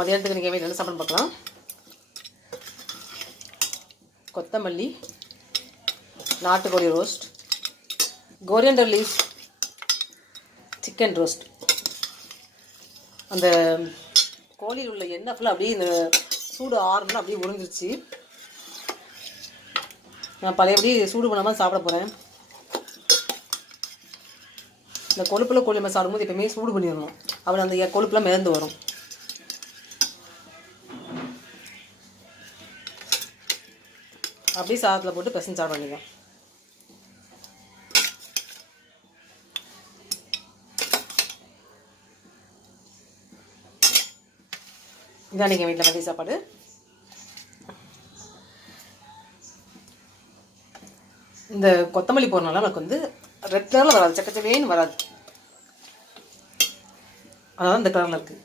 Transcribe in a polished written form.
மதியானத்துக்கு நீங்கள் வீட்டில் என்ன சாப்பிட பார்க்கலாம். கொத்தமல்லி, நாட்டுக்கோழி roast, coriander leaves, chicken roast. அந்த கோழியில் உள்ள எண்ணெய் ஃபுல்லாக அப்படியே இந்த சூடு ஆறுனா அப்படியே உறிஞ்சிருச்சு. நான் பழையபடி சூடு பண்ணாமல் சாப்பிட போகிறேன். இந்த கொழுப்பில் கோழி நம்ம சாப்பிடும்போது எப்பவுமே சூடு பண்ணிடணும். அப்புறம் அந்த கொழுப்புலாம் மிதந்து வரும். அப்படியே சாதத்தில் போட்டு பிசைஞ்சு சாப்பிட வேண்டியதான். இதான் நீங்கள் வீட்டில் மதிய சாப்பாடு. இந்த கொத்தமல்லி போடுறதுனால நமக்கு வந்து ரெட் கலரில் வராது, சக்கச்சவேன்னு வராது. அதான் இந்த கலரில் இருக்குது.